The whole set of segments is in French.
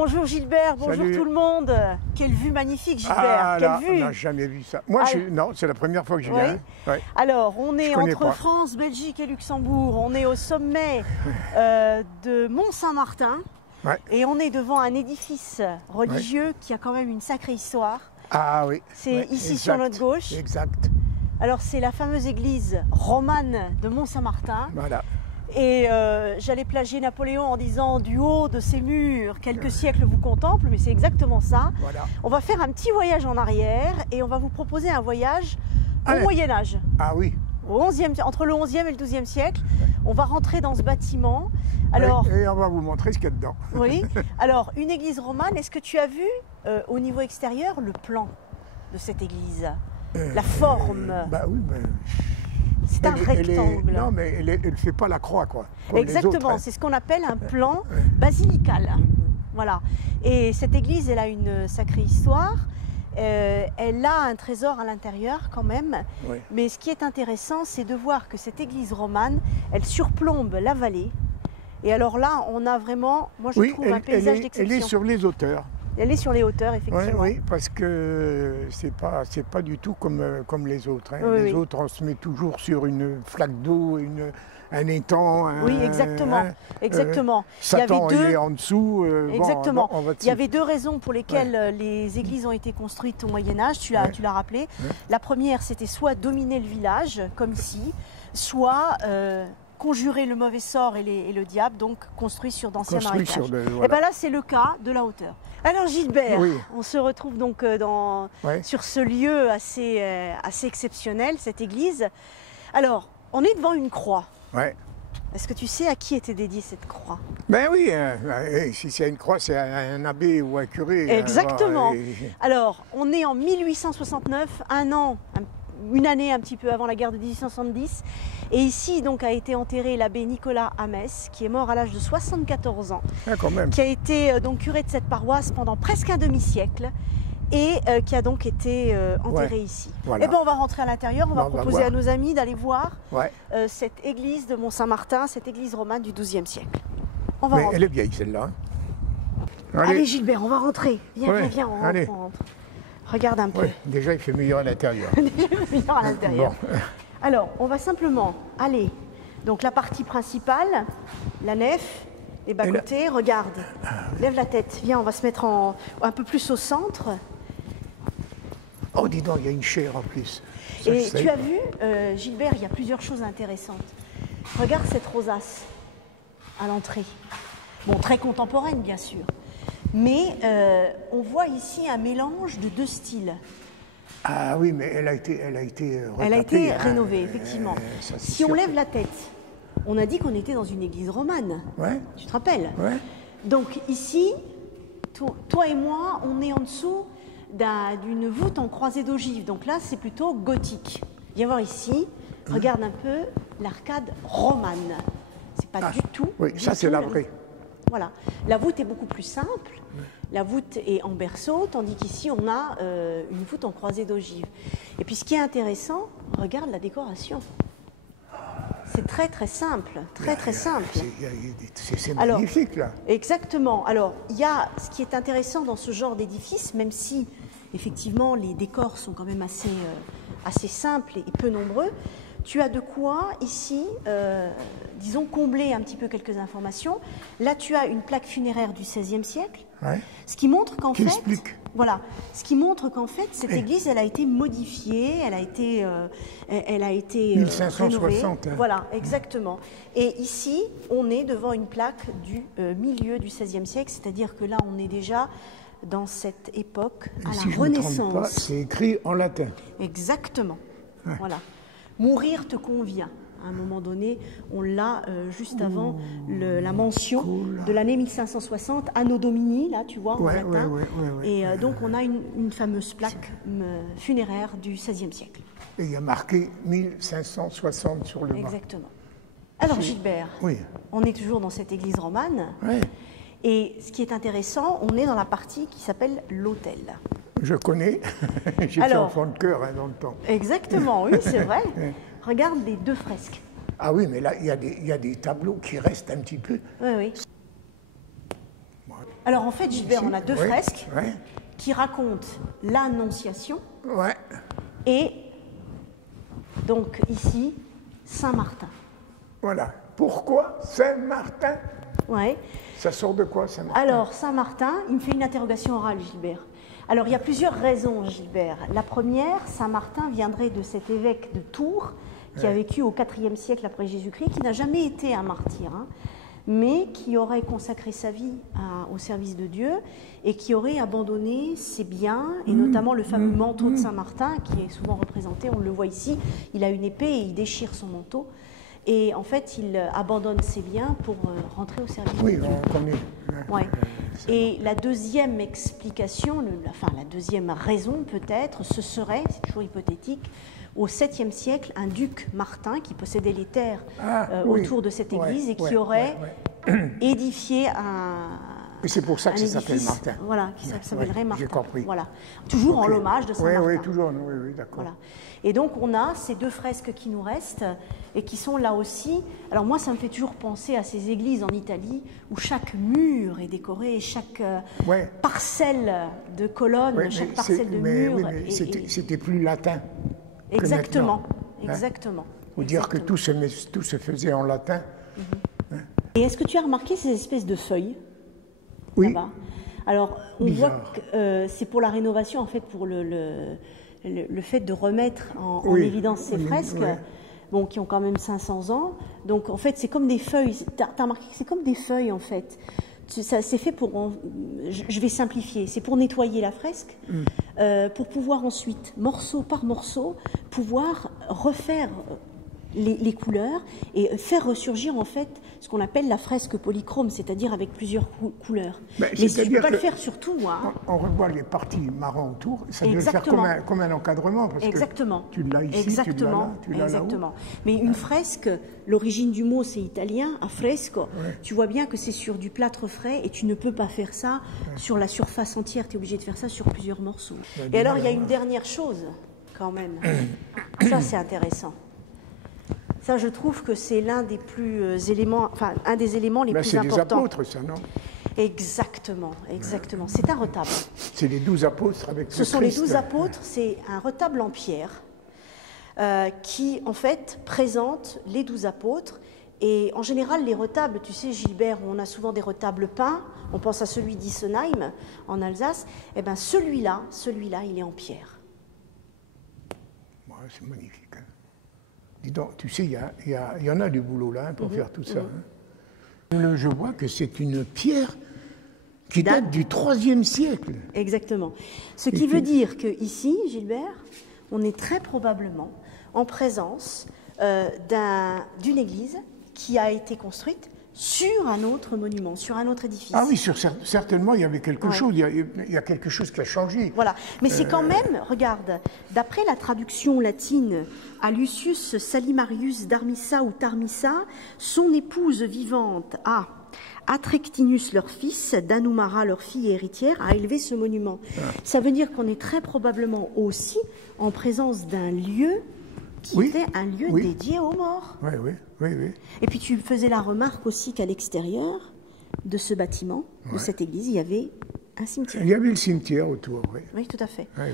Bonjour Gilbert, bonjour Salut. tout le monde. Quelle vue magnifique Gilbert, Ah là, quelle vue. on n'a jamais vu ça. Moi, non, c'est la première fois que je viens. Ouais. Alors, on est entre pas. France, Belgique et Luxembourg. On est au sommet de Mont-Saint-Martin. Ouais. Et on est devant un édifice religieux qui a quand même une sacrée histoire. Ah oui. C'est ici sur notre gauche. Exact. Alors, c'est la fameuse église romane de Mont-Saint-Martin. Voilà. Et j'allais plagier Napoléon en disant du haut de ces murs, quelques siècles vous contemplent, mais c'est exactement ça. Voilà. On va faire un petit voyage en arrière et on va vous proposer un voyage au Moyen-Âge. Ah oui. Entre le 11e et le 12e siècle. On va rentrer dans ce bâtiment. Alors, et on va vous montrer ce qu'il y a dedans. Oui. Alors, une église romane, est-ce que tu as vu au niveau extérieur le plan de cette église? La forme? Bah oui, mais... C'est un rectangle. Non, mais elle ne fait pas la croix, quoi. Exactement, c'est ce qu'on appelle un plan basilical. Voilà. Et cette église, elle a une sacrée histoire. Elle a un trésor à l'intérieur quand même. Oui. Mais ce qui est intéressant, c'est de voir que cette église romane, elle surplombe la vallée. Et alors là, on a vraiment, moi je trouve un paysage d'exception. Elle est sur les hauteurs. Elle est sur les hauteurs, effectivement. Oui, parce que c'est pas du tout comme les autres. Hein. Oui, les autres, on se met toujours sur une flaque d'eau, un étang. Oui, exactement. Exactement. Satan, il est en dessous. Exactement. Bon, il y avait deux raisons pour lesquelles les églises ont été construites au Moyen-Âge, tu l'as rappelé. La première, c'était soit dominer le village, comme ici, soit conjurer le mauvais sort et le diable, donc construit sur d'anciens marécages. Voilà. Et bien là, c'est le cas de la hauteur. Alors Gilbert, oui. on se retrouve donc sur ce lieu assez exceptionnel, cette église. Alors, on est devant une croix. Ouais. Est-ce que tu sais à qui était dédiée cette croix? Ben oui, si c'est une croix, c'est un abbé ou un curé. Exactement. Alors, on est en 1869, une année un petit peu avant la guerre de 1870. Et ici, donc, a été enterré l'abbé Nicolas Hamès, qui est mort à l'âge de 74 ans. Ah, quand même. Qui a été donc curé de cette paroisse pendant presque un demi-siècle. Et qui a donc été enterré ici. Voilà. Et bien, on va rentrer à l'intérieur, on va proposer à nos amis d'aller voir cette église de Mont-Saint-Martin, cette église romane du XIIe siècle. On va rentrer. Elle est vieille, celle-là. Allez Gilbert, on va rentrer. Viens, on rentre. Regarde un peu. Déjà, il fait meilleur à l'intérieur. Déjà, il fait meilleur à l'intérieur. Bon. Alors, on va simplement aller. Donc, la partie principale, la nef, les bas-côtés, regarde. Lève la tête. Viens, on va se mettre un peu plus au centre. Oh, dis donc, il y a une chaire en plus. Ça, et tu as vu, Gilbert, il y a plusieurs choses intéressantes. Regarde cette rosace à l'entrée. Bon, très contemporaine, bien sûr. Mais on voit ici un mélange de deux styles. Ah oui, mais elle a été rénovée, effectivement. Si on lève la tête, on a dit qu'on était dans une église romane. Ouais. Tu te rappelles? Ouais. Donc ici, toi et moi, on est en dessous d'une voûte en croisée d'ogive. Donc là, c'est plutôt gothique. Viens voir ici, regarde un peu l'arcade romane. C'est pas du tout. Oui, ça c'est la vraie. Voilà. La voûte est beaucoup plus simple. La voûte est en berceau, tandis qu'ici, on a une voûte en croisée d'ogive. Et puis, ce qui est intéressant, regarde la décoration. C'est très, très simple. Très simple. C'est magnifique, là. Exactement. Alors, il y a ce qui est intéressant dans ce genre d'édifice, même si, effectivement, les décors sont quand même assez simples et peu nombreux, tu as de quoi, ici, disons, combler un petit peu quelques informations. Là, tu as une plaque funéraire du XVIe siècle, ce qui montre qu'en fait... Voilà, ce qui montre qu'en fait, cette église, elle a été modifiée, elle a été 1560. Hein. Voilà, exactement. Et ici, on est devant une plaque du milieu du XVIe siècle, c'est-à-dire que là, on est déjà dans cette époque à la Renaissance. C'est écrit en latin. Exactement. Ouais. Voilà. Mourir te convient. À un moment donné, on l'a juste avant la mention de l'année 1560, Anno Domini, là, tu vois, en latin. Et donc, on a une fameuse plaque funéraire du XVIe siècle. Et il y a marqué 1560 sur le bas. Exactement. Alors, Gilbert, on est toujours dans cette église romane. Et ce qui est intéressant, on est dans la partie qui s'appelle l'autel. Je connais. J'étais enfant de chœur dans le temps. Exactement, oui, c'est vrai. Regarde les deux fresques. Ah oui, mais là, il y a des tableaux qui restent un petit peu. Oui. Alors en fait, Gilbert, on a deux fresques ouais. qui racontent l'Annonciation Ouais. et donc ici, Saint-Martin. Voilà. Pourquoi Saint-Martin? Ouais. Ça sort de quoi, Saint-Martin? Alors, Saint-Martin, il me fait une interrogation orale, Gilbert. Alors, il y a plusieurs raisons, Gilbert. La première, Saint-Martin viendrait de cet évêque de Tours qui a vécu au IVe siècle après Jésus-Christ, qui n'a jamais été un martyr, hein, mais qui aurait consacré sa vie au service de Dieu et qui aurait abandonné ses biens, et notamment le fameux manteau de Saint-Martin, qui est souvent représenté, on le voit ici, il a une épée et il déchire son manteau. Et en fait, il abandonne ses biens pour rentrer au service de Dieu. Oui, on connaît. Ouais. Et la deuxième explication, la deuxième raison peut-être, ce serait, c'est toujours hypothétique, au 7e siècle, un duc Martin qui possédait les terres autour de cette église et qui aurait édifié un... Et c'est pour ça que ça s'appelle édifice, Martin. Voilà, qui s'appellerait Martin. J'ai compris. Voilà. Toujours en l'hommage de Saint-Martin. Oui, toujours, oui, d'accord. Voilà. Et donc on a ces deux fresques qui nous restent et qui sont là aussi. Alors moi, ça me fait toujours penser à ces églises en Italie où chaque mur est décoré, et chaque parcelle de colonnes, chaque parcelle de mur. Oui, c'était plus latin. Exactement, exactement. Faut dire que tout se faisait en latin. Et est-ce que tu as remarqué ces espèces de feuilles? Oui. Alors, on voit que c'est pour la rénovation, en fait, pour le fait de remettre en évidence ces fresques, bon, qui ont quand même 500 ans. Donc, en fait, c'est comme des feuilles. Tu as remarqué que c'est comme des feuilles, en fait. C'est fait pour... Je vais simplifier. C'est pour nettoyer la fresque, pour pouvoir ensuite, morceau par morceau, pouvoir refaire les couleurs et faire ressurgir en fait ce qu'on appelle la fresque polychrome, c'est-à-dire avec plusieurs couleurs. Mais tu ne peux pas le faire sur tout. Hein. On revoit les parties marron autour, ça doit faire comme un encadrement. Parce exactement. Que tu l'as ici, tu l'as là-haut. Mais une fresque, l'origine du mot c'est italien, affresco, tu vois bien que c'est sur du plâtre frais et tu ne peux pas faire ça sur la surface entière, tu es obligé de faire ça sur plusieurs morceaux. Et alors il y a une dernière chose quand même, ça c'est intéressant. Ça, je trouve que c'est l'un des un des éléments les plus importants. C'est des apôtres, ça, non? Exactement, exactement. C'est un retable. C'est les 12 apôtres avec le Christ. Ce sont les 12 apôtres, c'est un retable en pierre qui, en fait, présente les 12 apôtres. Et en général, les retables, tu sais, Gilbert, on a souvent des retables peints, on pense à celui d'Issenheim, en Alsace, et bien celui-là, il est en pierre. Ouais, c'est magnifique. Hein. Dis donc, tu sais, il y en a du boulot là pour faire tout ça. Hein. Je vois que c'est une pierre qui date du IIIe siècle. Exactement. Ce qui veut dire qu'ici, Gilbert, on est très probablement en présence d'une église qui a été construite sur un autre monument, sur un autre édifice. Ah oui, certainement, il y avait quelque chose, il y a quelque chose qui a changé. Voilà, mais c'est quand même, regarde, d'après la traduction latine à Lucius Salimarius d'Armissa ou Tarmissa, son épouse vivante a Atrectinus leur fils, Danumara leur fille et héritière, a élevé ce monument. Ça veut dire qu'on est très probablement aussi en présence d'un lieu qui était un lieu dédié aux morts. Oui. Et puis tu faisais la remarque aussi qu'à l'extérieur de ce bâtiment, de cette église, il y avait un cimetière. Il y avait le cimetière autour, oui. Oui, tout à fait. Oui.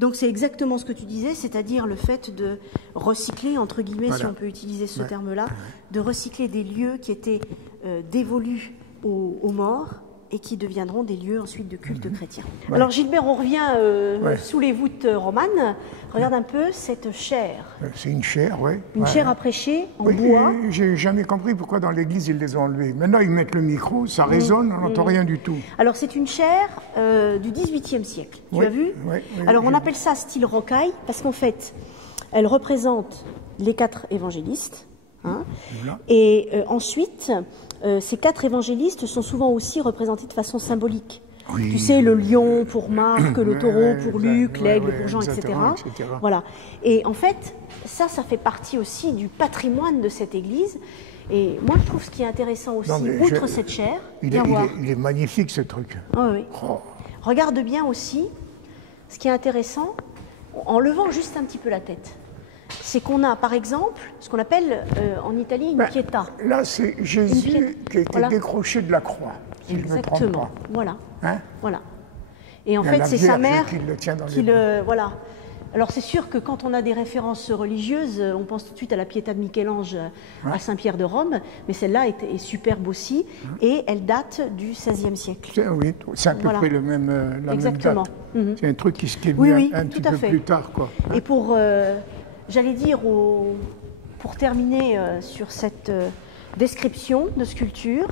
Donc c'est exactement ce que tu disais, c'est-à-dire le fait de recycler, entre guillemets, si on peut utiliser ce terme-là, de recycler des lieux qui étaient dévolus aux morts et qui deviendront des lieux ensuite de culte chrétien. Alors Gilbert, on revient sous les voûtes romanes. Regarde un peu cette chaire. C'est une chaire, oui. Une chaire à prêcher en bois. J'ai jamais compris pourquoi dans l'église ils les ont enlevés. Maintenant ils mettent le micro, ça résonne, on n'entend rien du tout. Alors c'est une chaire du XVIIIe siècle. Tu as vu? Alors on appelle ça style rocaille parce qu'en fait, elle représente les 4 évangélistes. Hein, et ensuite, ces 4 évangélistes sont souvent aussi représentés de façon symbolique. Tu sais, le lion pour Marc, le taureau pour Luc, l'aigle pour Jean, etc. Voilà. Et en fait, ça fait partie aussi du patrimoine de cette église. Et moi, je trouve ce qui est intéressant aussi, outre cette chaire... Il est magnifique, ce truc. Oui. Regarde bien aussi, ce qui est intéressant, en levant juste un petit peu la tête. C'est qu'on a, par exemple, ce qu'on appelle en Italie une pietà. Là, c'est Jésus qui a été décroché de la croix. si je ne me trompe pas. Voilà. Hein? Voilà. Et en fait, c'est sa mère qui le tient dans qui les le... Voilà. Alors c'est sûr que quand on a des références religieuses, on pense tout de suite à la Pietà de Michel-Ange à Saint-Pierre de Rome, mais celle-là est superbe aussi, et elle date du XVIe siècle. Oui, c'est à peu près la même date. C'est un truc qui est venu un petit peu plus tard, quoi. Et pour, j'allais dire, pour terminer sur cette description de sculpture,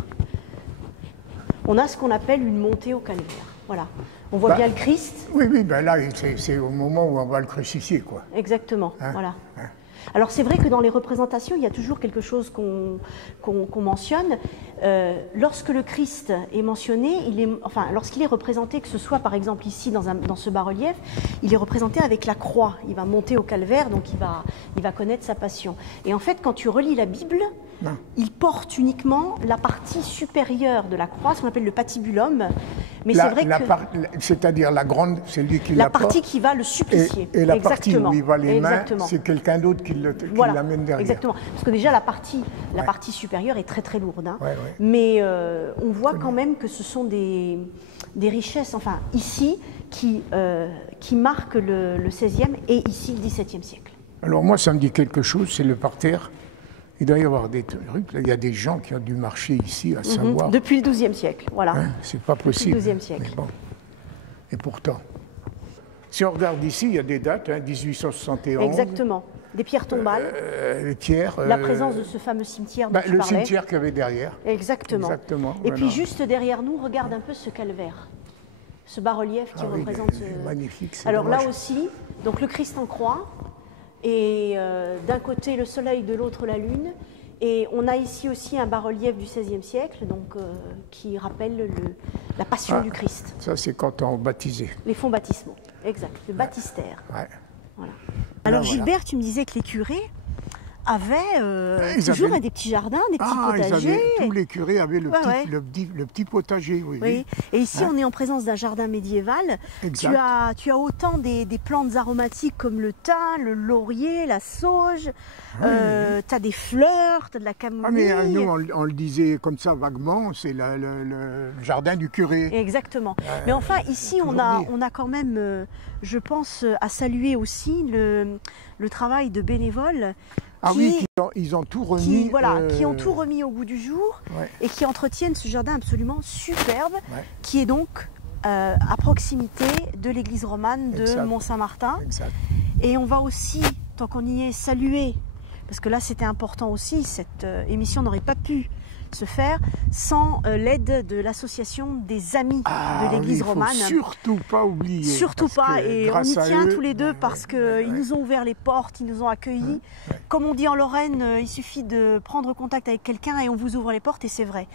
on a ce qu'on appelle une montée au calvaire. Voilà. On voit bien le Christ. Oui, là, c'est au moment où on va le crucifier, quoi. Exactement, voilà. Alors c'est vrai que dans les représentations, il y a toujours quelque chose qu'on mentionne. Lorsque le Christ est mentionné, lorsqu'il est représenté, que ce soit par exemple ici dans ce bas-relief, il est représenté avec la croix. Il va monter au calvaire, donc il va connaître sa passion. Et en fait, quand tu relis la Bible, il porte uniquement la partie supérieure de la croix, ce qu'on appelle le patibulum. Mais c'est vrai que... C'est-à-dire la grande, c'est lui qui la partie qui va le supplicier. Et la partie où il va les mains, c'est quelqu'un d'autre qui l'amène derrière. Exactement. Parce que déjà, la partie supérieure est très très lourde. Hein. Mais on voit quand même que ce sont des richesses, enfin ici, qui marquent le XVIe et ici le XVIIe siècle. Alors moi, ça me dit quelque chose, c'est le parterre. Il doit y avoir des trucs, il y a des gens qui ont dû marcher ici, à savoir... Depuis le XIIe siècle, voilà. C'est pas possible. Depuis le XIIe siècle. Mais bon. Et pourtant, si on regarde ici, il y a des dates, 1871. Exactement. Des pierres tombales. Les pierres... la présence de ce fameux cimetière dont tu le parlais. cimetière qu'il y avait derrière. Exactement. Et puis juste derrière nous, regarde un peu ce calvaire. Ce bas-relief qui représente... Magnifique. Alors là aussi, donc le Christ en croix, et d'un côté le soleil, de l'autre la lune. Et on a ici aussi un bas-relief du XVIe siècle, donc, qui rappelle la passion du Christ. Ça, c'est quand on baptisait. Les fonts baptismaux, exact, le baptistère. Voilà. Alors Gilbert, tu me disais que les curés avaient toujours des petits jardins, des petits potagers. Tous les curés avaient le petit potager, oui. Et ici, on est en présence d'un jardin médiéval. Tu as autant des plantes aromatiques comme le thym, le laurier, la sauge. Tu as des fleurs, tu as de la camomille. Mais nous, on le disait comme ça vaguement, c'est le jardin du curé. Exactement. Mais enfin, ici, on a quand même, je pense, à saluer aussi le travail de bénévoles. Ils ont tout remis. Qui ont tout remis au goût du jour et qui entretiennent ce jardin absolument superbe, qui est donc à proximité de l'église romane de Mont-Saint-Martin. Et on va aussi, tant qu'on y est, saluer, parce que là c'était important aussi, cette émission n'aurait pas pu se faire sans l'aide de l'association des amis de l'église romane. Surtout pas oublier. Surtout pas, et on y tient tous les deux parce qu'ils nous ont ouvert les portes, ils nous ont accueillis. Comme on dit en Lorraine, il suffit de prendre contact avec quelqu'un et on vous ouvre les portes, et c'est vrai.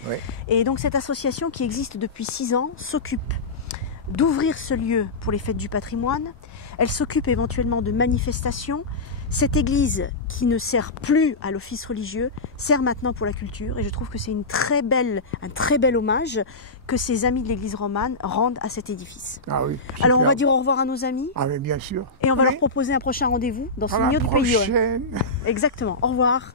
Et donc cette association qui existe depuis 6 ans s'occupe d'ouvrir ce lieu pour les fêtes du patrimoine. Elle s'occupe éventuellement de manifestations. Cette église qui ne sert plus à l'office religieux sert maintenant pour la culture, et je trouve que c'est un très bel hommage que ces amis de l'église romane rendent à cet édifice. Alors on va dire au revoir à nos amis. Mais bien sûr. Et on va leur proposer un prochain rendez-vous dans ce milieu du pays. Exactement. Au revoir.